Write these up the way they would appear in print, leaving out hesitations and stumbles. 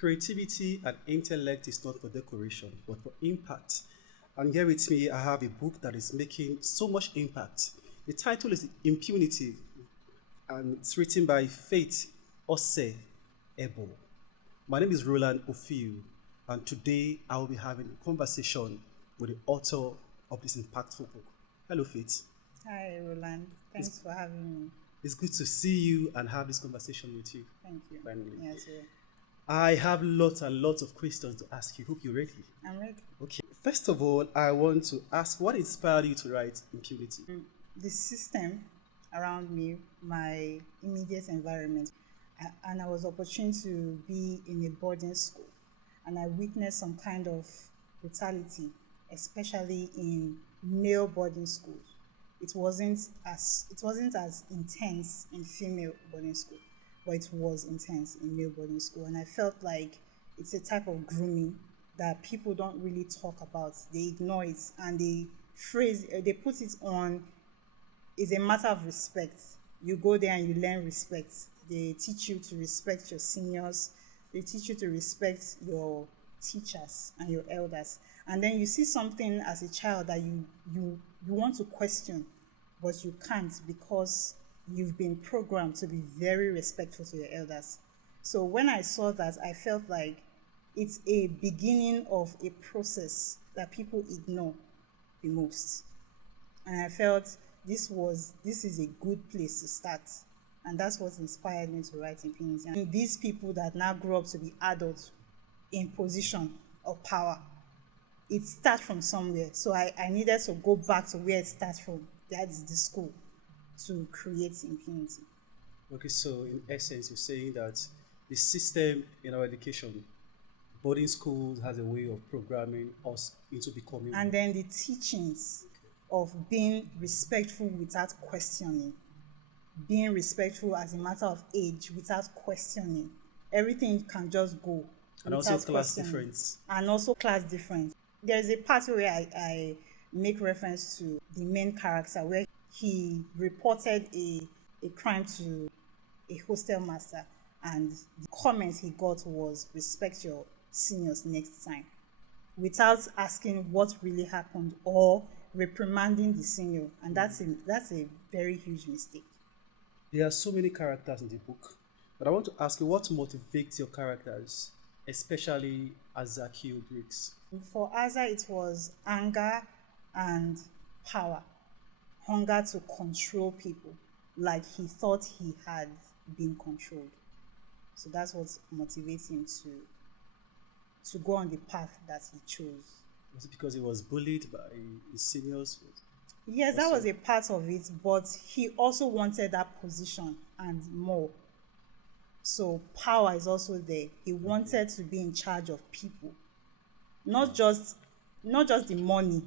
Creativity and intellect is not for decoration, but for impact. And here with me, I have a book that is making so much impact. The title is Impunity, and it's written by Faith Ose Ebhodaghe. My name is Roland Ofiu, and today I will be having a conversation with the author of this impactful book. Hello, Faith. Hi, Roland. Thanks for having me. It's good to see you and have this conversation with you. Thank you. Finally. Yes, sir. I have lots and lots of questions to ask you. Hope you're ready. I'm ready. Okay. First of all, I want to ask what inspired you to write Impunity? The system around me, my immediate environment, and I was opportune to be in a boarding school, and I witnessed some kind of brutality, especially in male boarding schools. It wasn't as intense in female boarding school, but it was intense in male boarding school, and I felt like it's a type of grooming that people don't really talk about. They ignore it, and they put it on. It's a matter of respect. You go there and you learn respect. They teach you to respect your seniors. They teach you to respect your teachers and your elders. And then you see something as a child that you want to question, but you can't because you've been programmed to be very respectful to your elders. So when I saw that, I felt like it's a beginning of a process that people ignore the most. And I felt this is a good place to start. And that's what inspired me to write Impunity. And these people that now grow up to be adults in position of power, it starts from somewhere. So I needed to go back to where it starts from. That is the school, to create impunity. Okay, so in essence, you're saying that the system in our education, boarding schools, has a way of programming us into becoming. And then the teachings of being respectful without questioning, being respectful as a matter of age without questioning. Everything can just go. And also class difference. And also class difference. There's a part where I make reference to the main character where he reported a crime to a hostel master, and the comment he got was respect your seniors next time, without asking what really happened or reprimanding the senior. And that's a very huge mistake. There are so many characters in the book, but I want to ask you what motivates your characters, especially Azaki Briggs. For Asa, it was anger and power, hunger to control people like he thought he had been controlled. So that's what motivates him to go on the path that he chose. Was it because he was bullied by his seniors? Yes, that was a part of it, but he also wanted that position and more. So power is also there. He wanted to be in charge of people, not just the money.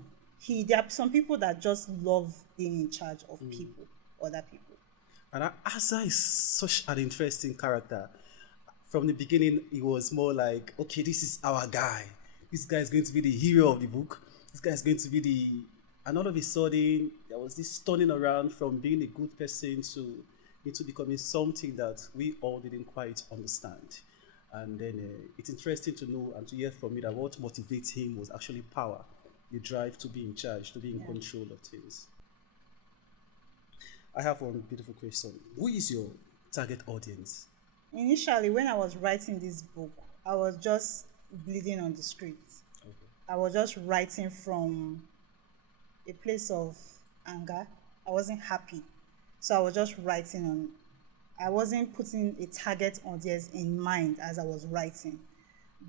There are some people that just love being in charge of people, other people. And Asa is such an interesting character. From the beginning, he was more like, okay, this is our guy. This guy is going to be the hero of the book. This guy is going to be and all of a sudden, there was this turning around from being a good person into becoming something that we all didn't quite understand. And then it's interesting to know and to hear from you that what motivates him was actually power, the drive to be in charge, to be in control of things. I have one beautiful question. Who is your target audience? Initially, when I was writing this book, I was just bleeding on the street. Okay. I was just writing from a place of anger. I wasn't happy. So I was just writing on. I wasn't putting a target audience in mind as I was writing.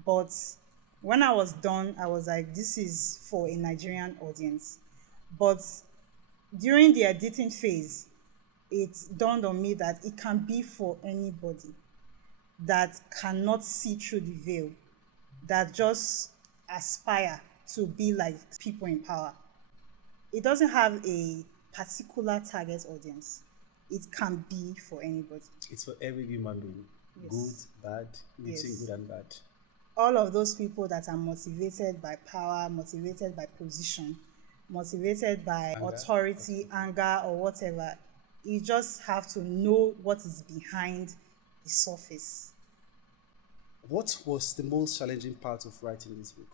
But when I was done, I was like, this is for a Nigerian audience. But during the editing phase, it dawned on me that it can be for anybody that cannot see through the veil, that just aspire to be like people in power. It doesn't have a particular target audience. It can be for anybody. It's for every human being. Yes. Good, bad, between good and bad. All of those people that are motivated by power, motivated by position, motivated by authority, anger, or whatever. You just have to know what is behind the surface. What was the most challenging part of writing this book?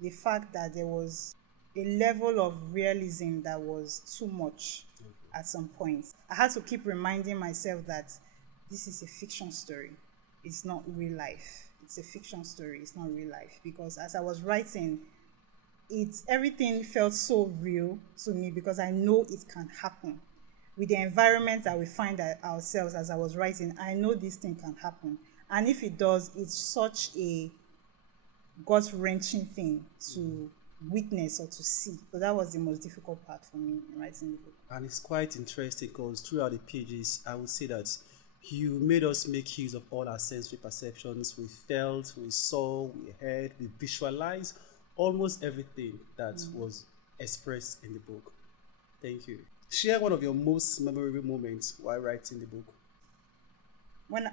The fact that there was a level of realism that was too much at some point. I had to keep reminding myself that this is a fiction story. It's not real life. It's a fiction story. It's not real life. Because as I was writing, everything felt so real to me because I know it can happen. With the environment that we find ourselves as I was writing, I know this thing can happen. And if it does, it's such a gut-wrenching thing to witness or to see. So that was the most difficult part for me in writing the book. And it's quite interesting because throughout the pages, I would say that you made us make use of all our sensory perceptions. We felt, we saw, we heard, we visualized almost everything that was expressed in the book. Thank you. Share one of your most memorable moments while writing the book.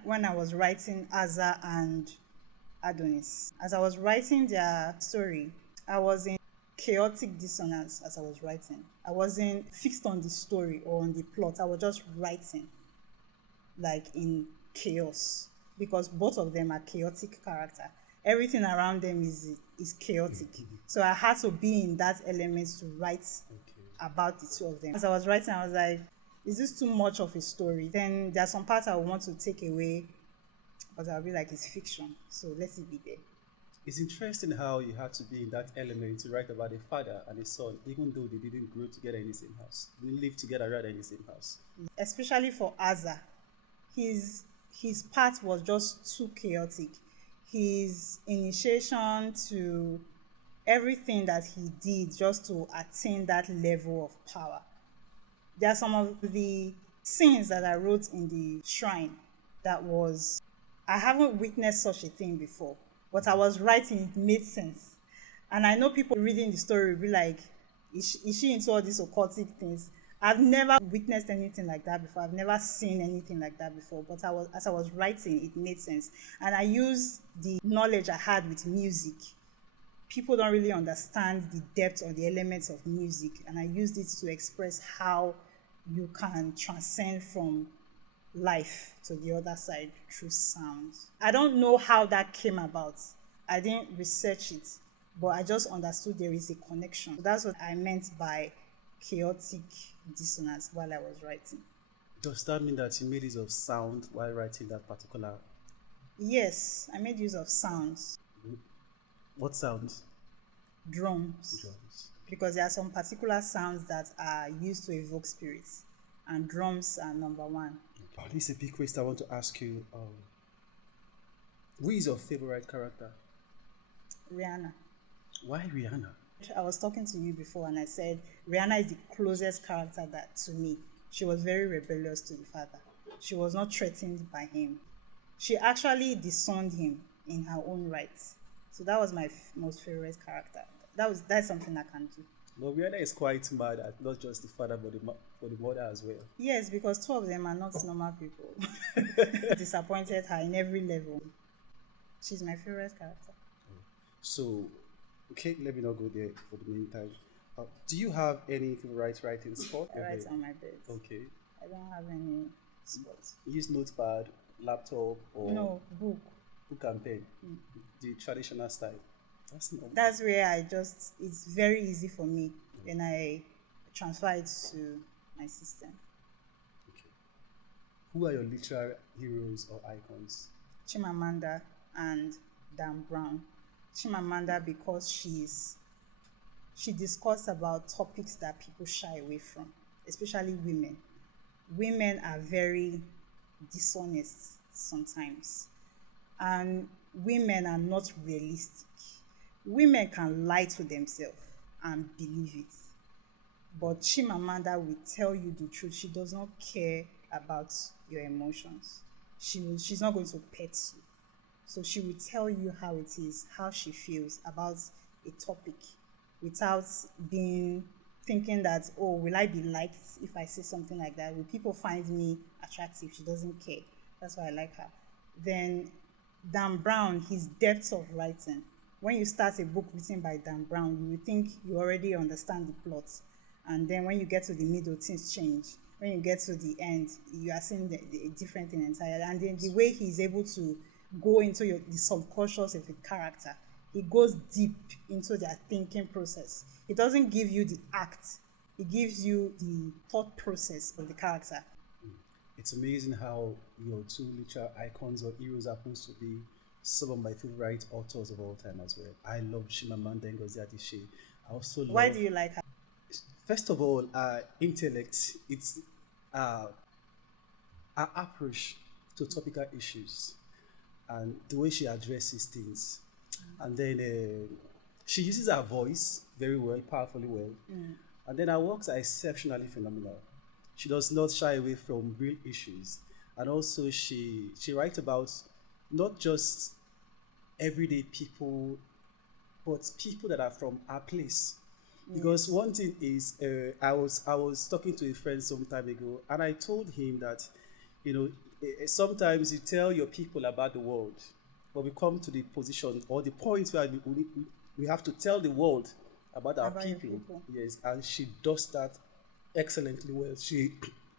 When I was writing Asa and Adonis, as I was writing their story, I was in chaotic dissonance as I was writing. I wasn't fixed on the story or on the plot. I was just writing like in chaos because both of them are chaotic character. Everything around them is chaotic. So I had to be in that element to write about the two of them. As I was writing, I was like, is this too much of a story? Then there are some parts I want to take away, but I'll be like, it's fiction. So let it be there. It's interesting how you had to be in that element to write about a father and a son, even though they didn't grow together in the same house. They didn't live together rather in the same house. Especially for Asa, his part was just too chaotic. His initiation to everything that he did just to attain that level of power. There are some of the scenes that I wrote in the shrine that was, I haven't witnessed such a thing before. What I was writing, it made sense. And I know people reading the story will be like, is she into all these occultic things? I've never witnessed anything like that before. I've never seen anything like that before. But as I was writing, it made sense. And I used the knowledge I had with music. People don't really understand the depth or the elements of music. And I used it to express how you can transcend from life to the other side through sound. I don't know how that came about. I didn't research it, but I just understood there is a connection. So that's what I meant by chaotic dissonance while I was writing. Does that mean that you made use of sound while writing that particular? Yes, I made use of sounds. What sounds? Drums. Because there are some particular sounds that are used to evoke spirits, and drums are number one. This is a big question I want to ask you. Who is your favorite character? Rihanna. Why Rihanna? I was talking to you before and I said Rihanna is the closest character that to me. She was very rebellious to the father. She was not threatened by him. She actually disowned him in her own right. So that was my most favorite character. That's something I can do. But Rihanna is quite mad at not just the father but the mother as well. Yes, because two of them are not normal people. Disappointed her in every level. She's my favorite character. So, okay, let me not go there for the meantime. Do you have any favorite writing spot? I write on my bed. Okay. I don't have any spots. You use notepad, laptop, or no book. Book and pen, the traditional style. That's where it's very easy for me when I transfer it to my system. Okay. Who are your literary heroes or icons? Chimamanda and Dan Brown. Chimamanda because she discussed about topics that people shy away from, especially women. Women are very dishonest sometimes, and women are not realistic. Women can lie to themselves and believe it, but Chimamanda will tell you the truth. She does not care about your emotions. She's not going to pet you. So she will tell you how it is, how she feels about a topic without thinking that, oh, will I be liked if I say something like that? Will people find me attractive? She doesn't care. That's why I like her. Then Dan Brown, his depth of writing. When you start a book written by Dan Brown, you will think you already understand the plot. And then when you get to the middle, things change. When you get to the end, you are seeing a different thing entirely. And then the way he's able to go into the subconscious of the character. He goes deep into their thinking process. It doesn't give you the act. It gives you the thought process of the character. It's amazing how your two literal icons or heroes happens to be some of my favorite authors of all time as well. I love Chimamanda Ngozi Adichie. I also love. Why do you like her? First of all, intellect. It's uh, her approach to topical issues and the way she addresses things. And then she uses her voice very well, powerfully well. And then her works are exceptionally phenomenal. She does not shy away from real issues. And also she writes about not just everyday people, but people that are from our place. Because one thing is, I was talking to a friend some time ago, and I told him that, sometimes you tell your people about the world, but we come to the position or the point where we have to tell the world about our About your people. people. Yes, and she does that excellently well. She,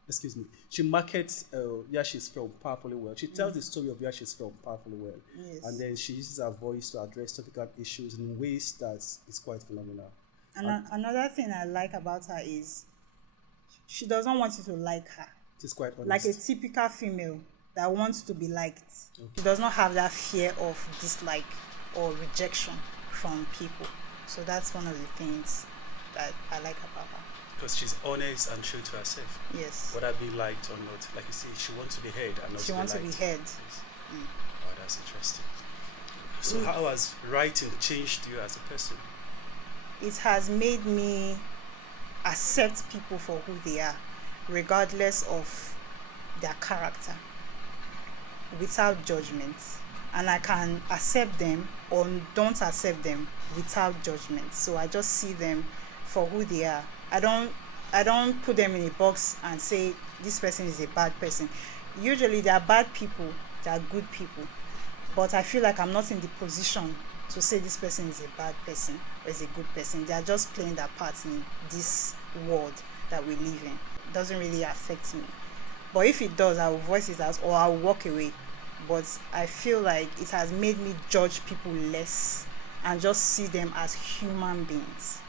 excuse me, she markets where she's from powerfully well. She tells the story of where she's from powerfully well. Yes. And then she uses her voice to address topical issues in ways that is quite phenomenal. And another thing I like about her is she doesn't want you to like her. It is quite honest. Like a typical female that wants to be liked. She does not have that fear of dislike or rejection from people. So that's one of the things that I like about her. Because she's honest and true to herself. Yes. Whether be liked or not. Like you say, she wants to be heard and not She to be wants to liked. be heard. Yes. Oh, that's interesting. So how has writing changed you as a person? It has made me accept people for who they are, regardless of their character, without judgment. And I can accept them or don't accept them without judgment. So I just see them for who they are. I don't put them in a box and say this person is a bad person. Usually they are bad people, they are good people. But I feel like I'm not in the position to say this person is a bad person or is a good person. They are just playing their part in this world that we live in. It doesn't really affect me. But if it does, I will voice it out or I will walk away. But I feel like it has made me judge people less and just see them as human beings,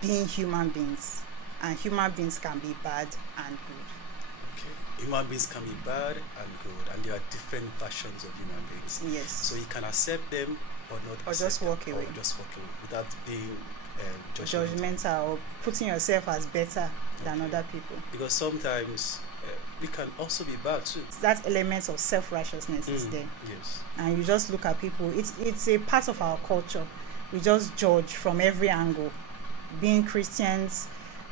being human beings. And human beings can be bad and good. Okay. Human beings can be bad and good, and there are different versions of human beings. Yes. So you can accept them or not Or accept just them, walk away. Or just walk away without being judgmental. Judgmental or putting yourself as better than other people. Because sometimes we can also be bad too. That element of self-righteousness is there. Yes. And you just look at people. It's a part of our culture. We just judge from every angle. Being Christians,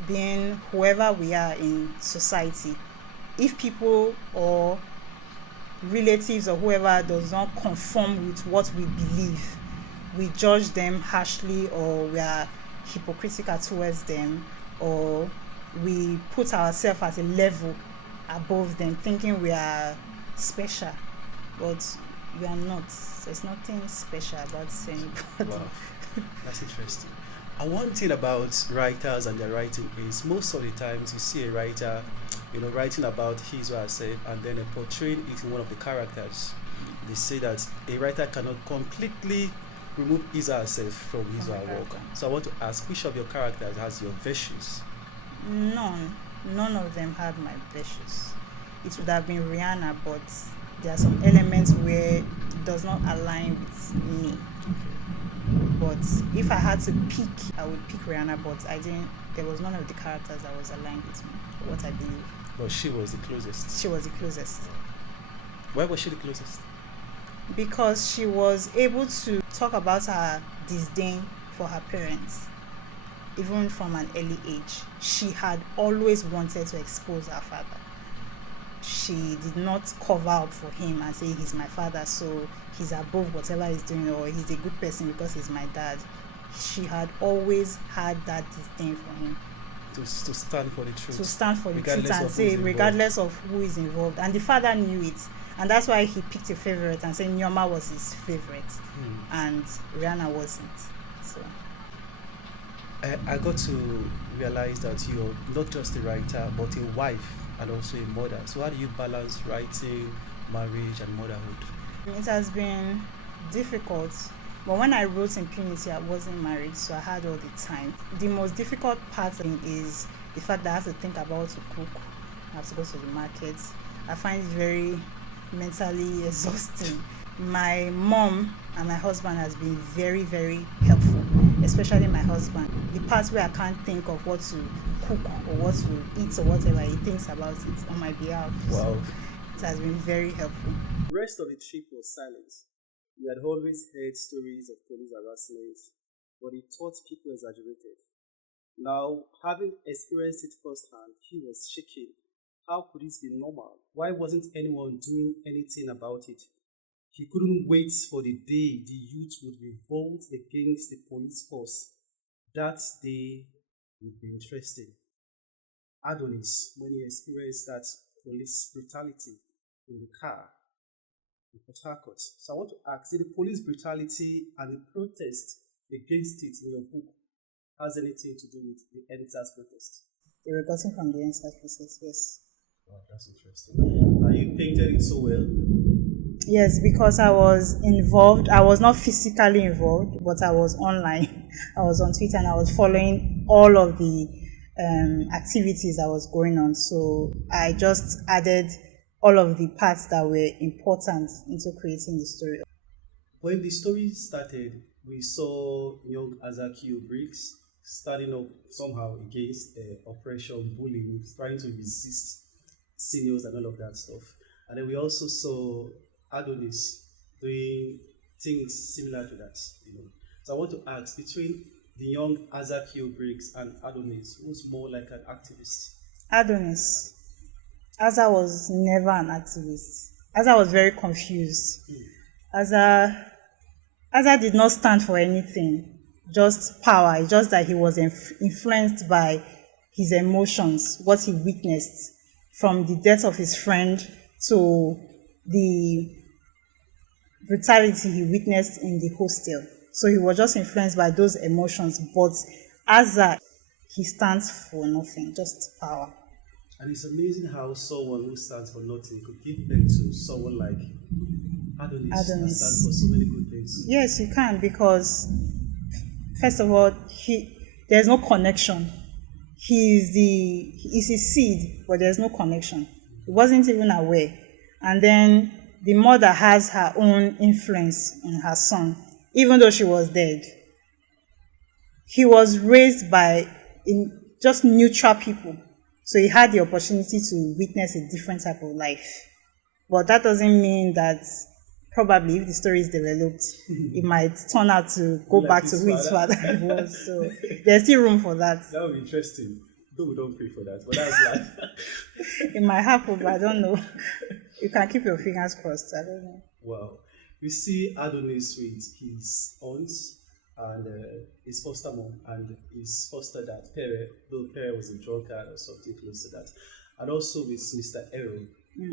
being whoever we are in society. If people or relatives or whoever does not conform with what we believe, we judge them harshly, or we are hypocritical towards them, or we put ourselves at a level above them, thinking we are special, but we are not. There's nothing special about anybody. Wow, that's interesting. And one thing about writers and their writing is most of the times you see a writer, writing about his or herself and then portraying it in one of the characters. They say that a writer cannot completely remove his or herself from his or her work. So I want to ask, which of your characters has your virtues? None of them had my virtues. It would have been Rihanna, but there are some elements where it does not align with me. But if I had to pick, I would pick Rihanna, but there was none of the characters that was aligned with me, what I believe. But she was the closest. She was the closest. Why was she the closest? Because she was able to talk about her disdain for her parents, even from an early age. She had always wanted to expose her father. She did not cover up for him and say he's my father, so he's above whatever he's doing, or he's a good person because he's my dad. She had always had that disdain for him. To stand for the truth. To stand for the truth and of say, who's regardless of who is involved. And the father knew it. And that's why he picked a favorite and said Nyoma was his favorite. And Rihanna wasn't. So I got to realize that you're not just a writer, but a wife and also a mother. So how do you balance writing, marriage, and motherhood? It has been difficult, but when I wrote Impunity, I wasn't married, so I had all the time. The most difficult part is the fact that I have to think about what to cook, I have to go to the market. I find it very mentally exhausting. My mom and my husband has been very, very helpful, especially my husband. The parts where I can't think of what to cook or what to eat or whatever, he thinks about it on my behalf. Wow. So it has been very helpful. The rest of the trip was silent. We had always heard stories of police harassment, but he thought people exaggerated. Now, having experienced it firsthand, he was shaking. How could this be normal? Why wasn't anyone doing anything about it? He couldn't wait for the day the youth would revolt against the police force. That day would be interesting. Adonis, when he experienced that police brutality in the car in Port Harcourt. So I want to ask, did the police brutality and the protest against it in your book has anything to do with the NSAS protest? They were gotten from the inside process, yes. Wow, that's interesting. You painted it so well. Yes, because I was involved. I was not physically involved, but I was online. I was on Twitter and I was following all of the activities that was going on. So I just added all of the parts that were important into creating the story. When the story started, we saw young Azakio Briggs standing up somehow against oppression, bullying, trying to resist seniors and all of that stuff. And then we also saw Adonis doing things similar to that. So I want to ask, between the young Azakio Briggs and Adonis, who's more like an activist? Adonis. Aza was never an activist. Aza was very confused. Aza did not stand for anything, just power. It's just that he was influenced by his emotions, what he witnessed, from the death of his friend to the brutality he witnessed in the hostel. So he was just influenced by those emotions. But Aza, he stands for nothing, just power. And it's amazing how someone who stands for nothing could give birth to someone like Adonis. That stands for so many good things. Yes, you can, because first of all, there's no connection. He's a seed, but there's no connection. He wasn't even aware. And then the mother has her own influence on her son, even though she was dead. He was raised by just neutral people. So he had the opportunity to witness a different type of life. But that doesn't mean that probably if the story is developed, it might turn out to go back to who his father was. So there's still room for that. That would be interesting. Though we don't pray for that, but that's life. It might happen, but I don't know. You can keep your fingers crossed. I don't know. Wow. We see Adonis with his aunts and his foster mom and his foster dad, Pere, though Pere was a drunkard or something close to that. And also with Mr. Errol.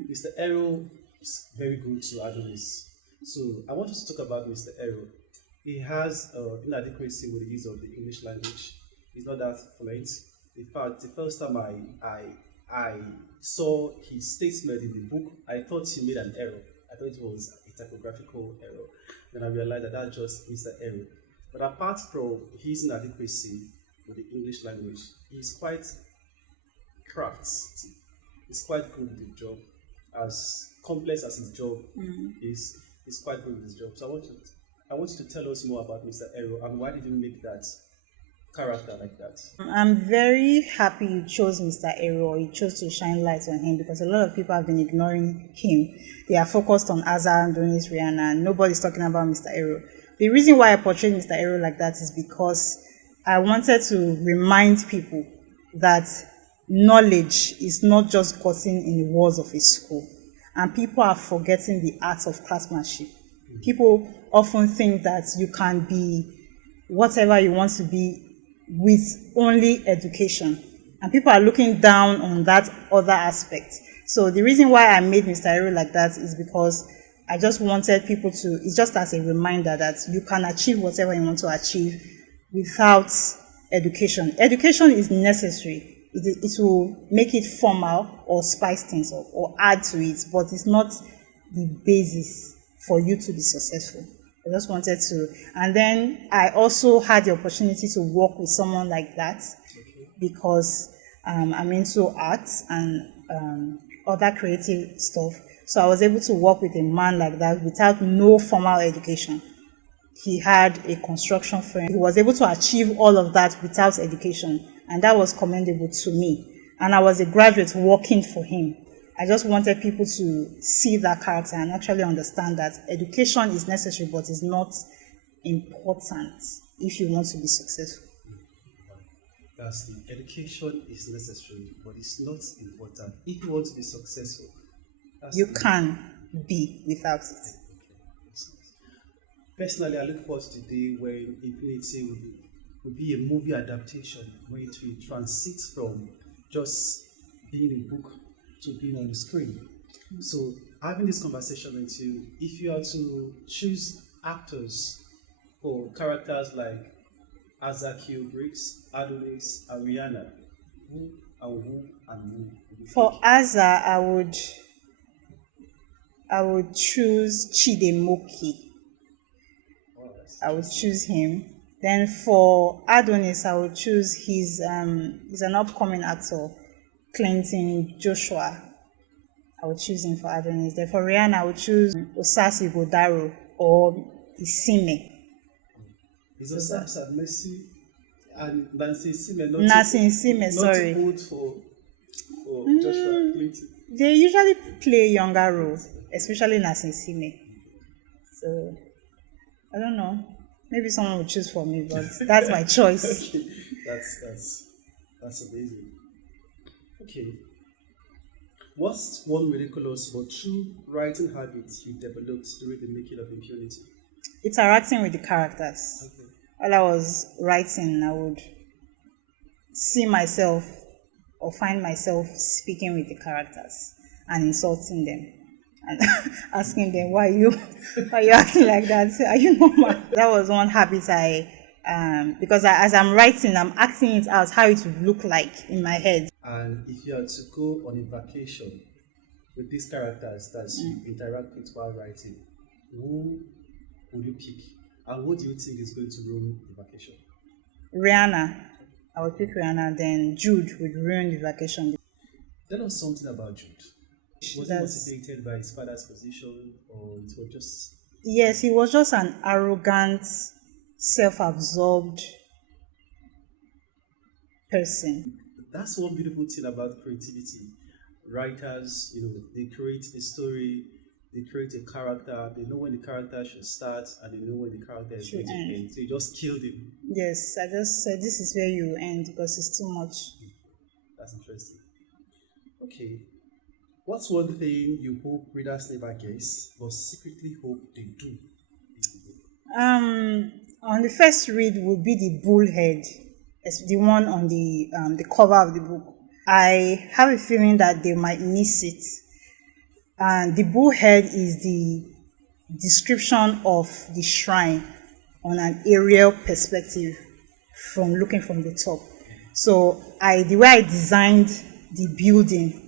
Mr. Errol is very good to Adonis. So I want us to talk about Mr. Errol. He has inadequacy with the use of the English language. He's not that fluent. In fact, the first time I saw his statement in the book, I thought he made an error. I thought it was a typographical error. Then I realized that that's just Mr. Errol. But apart from his inadequacy with the English language, he's quite crafty. He's quite good with the job. As complex as his job is, he's quite good with his job. So I want you to tell us more about Mr. Errol and why did you make that character like that? I'm very happy you chose Mr. Errol. You chose to shine light on him, because a lot of people have been ignoring him. They are focused on Aza and Donis Rihanna, and nobody's talking about Mr. Errol. The reason why I portrayed Mr. Errol like that is because I wanted to remind people that knowledge is not just gotten in the walls of a school, and people are forgetting the art of craftsmanship. People often think that you can be whatever you want to be with only education, and people are looking down on that other aspect. So the reason why I made Mr. Errol like that is because I just wanted people to, it's just as a reminder that you can achieve whatever you want to achieve without education. Education is necessary. It will make it formal or spice things up or add to it, but it's not the basis for you to be successful. I just wanted to, and then I also had the opportunity to work with someone like that because I'm into arts and other creative stuff. So I was able to work with a man like that without no formal education. He had a construction firm. He was able to achieve all of that without education, and that was commendable to me. And I was a graduate working for him. I just wanted people to see that character and actually understand that education is necessary, but it's not important if you want to be successful. That's the education is necessary, but it's not important if you want to be successful. You can be without it. Personally, I look forward to the day when Impunity will be a movie adaptation, where it will transit from just being a book to being on the screen. So, having this conversation with you, if you are to choose actors for characters like Azakio Briggs, Adonis, and Rihanna, who and who and who? Would you For pick? Aza, I would choose Chidemoki. Oh, that's I would choose him. Then for Adonis, I would choose he's an upcoming actor, Clinton Joshua. I would choose him for Adonis. Then for Rihanna, I would choose Ose Ebhodaghe or Isime. Is Osasa Messi and Nancy Sime not Nancy too, Isime, not sorry. too old for Joshua Clinton? They usually play younger roles, especially Nancy Isime. So I don't know. Maybe someone would choose for me, but that's my choice. Okay, that's amazing. Okay, what's one ridiculous but true writing habit you developed during the making of Impunity? Interacting with the characters. Okay. While I was writing, I would see myself or find myself speaking with the characters and insulting them and asking them, why you acting like that? Are you normal? That was one habit because as I'm writing, I'm acting it out how it would look like in my head. And if you are to go on a vacation with these characters that you interact with while writing, who would you pick? And what do you think is going to ruin the vacation? Rihanna, I would pick Rihanna, then Jude would ruin the vacation. Tell us something about Jude. Was he That's- motivated by his father's position, or it was just Yes, he was just an arrogant, self-absorbed person. that's one beautiful thing about creativity. Writers, they create a story, they create a character, they know when the character should start and they know when the character is going to end. end. So you just killed him. Yes, I just said this is where you end because it's too much. That's interesting. Okay. What's one thing you hope readers never guess, but secretly hope they do? On the first read would be the bullhead, it's the one on the cover of the book. I have a feeling that they might miss it. And the bullhead is the description of the shrine on an aerial perspective from looking from the top. So the way I designed the building,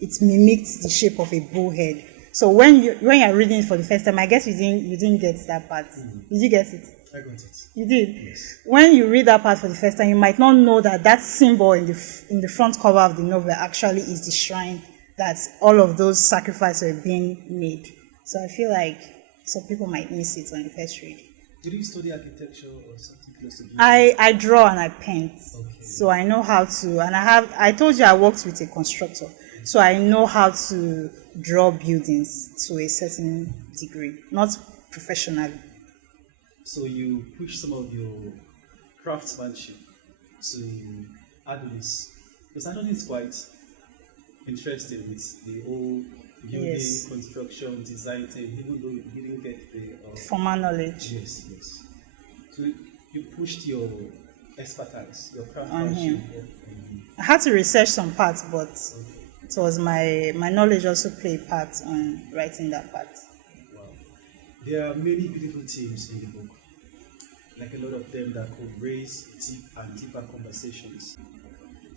it mimicked the shape of a bullhead. So when you're reading it for the first time, I guess you didn't get that part. Did you get it? I got it. You did. Yes. When you read that part for the first time, you might not know that symbol in the front cover of the novel actually is the shrine that all of those sacrifices were being made. So I feel like some people might miss it on the first read. Did you study architecture or something close to beauty? I draw and I paint, Okay. so I know how to. And I told you I worked with a constructor, so I know how to draw buildings to a certain degree, not professionally. So you push some of your craftsmanship to Adonis. Because Adonis is quite interesting with the whole building, Yes. construction, design thing, even though you didn't get the... Formal knowledge yes. So you pushed your expertise, your on craftsmanship. him. on him. I had to research some parts, but Okay. it was my knowledge also played a part on writing that part. Wow. There are many beautiful themes in the book, like a lot of them that could raise deep and deeper conversations.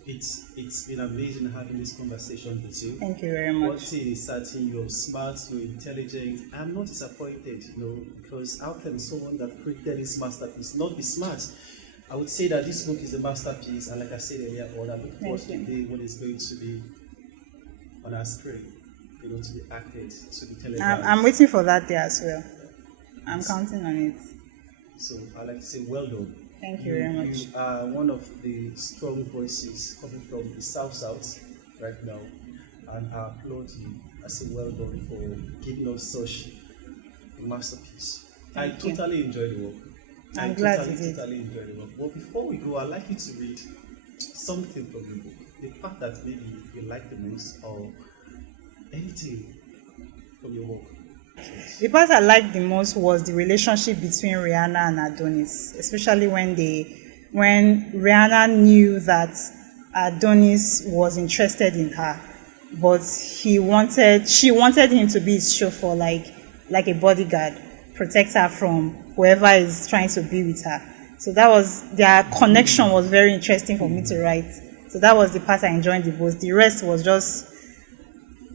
It's been amazing having this conversation with you. Thank you very One much. thing is certain, you're smart, you're intelligent. I'm not disappointed, because how can someone that created this masterpiece not be smart? I would say that this book is a masterpiece, and like I said earlier on, I look forward to the Thank you. day when it's going to be on our screen, to be acted, to be I'm televised. waiting for that day as well. I'm counting on it. So I like to say, well done. Thank you very much. You are one of the strong voices coming from the South right now, and I applaud you. I say well done for giving us such a masterpiece. I Thank you. totally enjoy the work. I I'm glad totally, you did. totally enjoy the work. But before we go, I'd like you to read something from the book. The part that maybe you like the most, or anything from your work. The part I liked the most was the relationship between Rihanna and Adonis, especially when Rihanna knew that Adonis was interested in her, but she wanted him to be his chauffeur, like a bodyguard, protect her from whoever is trying to be with her. So that was their connection was very interesting for me to write. So that was the part I enjoyed the most. The rest was just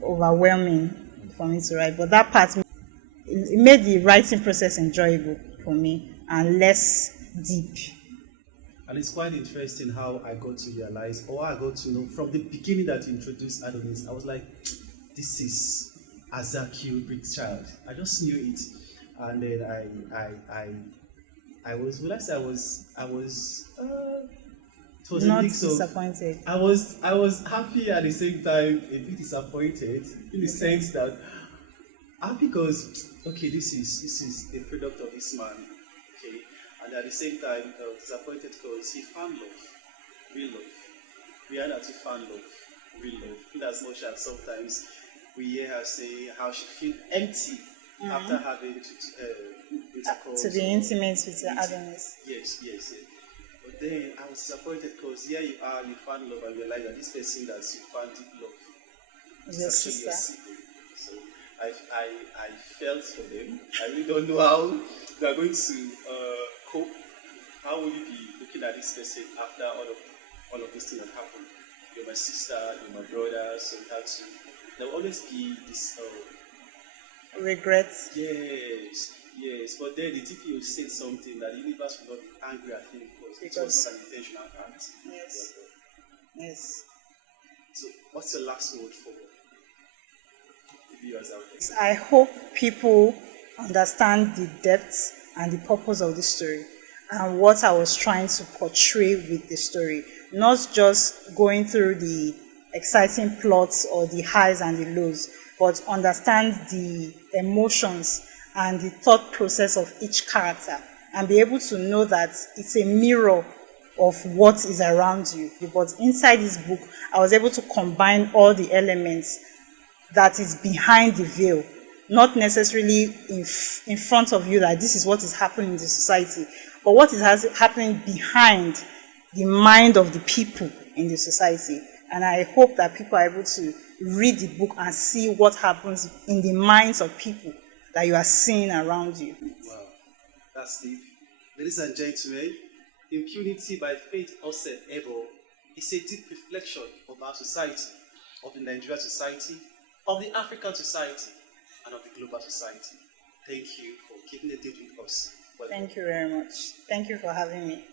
overwhelming for me to write, but that part it made the writing process enjoyable for me and less deep. And it's quite interesting how I got to realize, or I got to know from the beginning that you introduced Adonis. I was like, this is Azaki Big Child. I just knew it. And then I was, will I say it was a Not mix of, disappointed. I was happy at the same time, a bit disappointed in the sense that happy because okay, this is a product of this man, okay, and at the same time disappointed because he found love, real love. Rihanna to found love, real love. In as much as sometimes we hear her say how she feel empty after having intercourse. To be or intimate with your inti- Adonis. Yes. But then I was disappointed because here you are, you found love and realize that this person that you found deep love Is is your actually your sister. sibling. So I felt for them. I really don't know how they are going to cope. How will you be looking at this person after all of these things that happened? You're my sister, you're my brother, so that's there will always be this Regrets. yes. But then the DPO said something that the universe will not be angry at him because it was Because not an intentional act. yes. Yes. So what's your last word for the viewers out there? I hope people understand the depth and the purpose of this story and what I was trying to portray with the story. Not just going through the exciting plots or the highs and the lows, but understand the emotions and the thought process of each character and be able to know that it's a mirror of what is around you. But inside this book, I was able to combine all the elements that is behind the veil, not necessarily in front of you that this is what is happening in the society, but what is happening behind the mind of the people in the society. And I hope that people are able to read the book and see what happens in the minds of people that you are seeing around you. Wow, that's deep. Ladies and gentlemen, Impunity by Faith Ose Ebhodaghe is a deep reflection of our society, of the Nigerian society, of the African society, and of the global society. Thank you for keeping the date with us. Welcome. Thank you very much. Thank you for having me.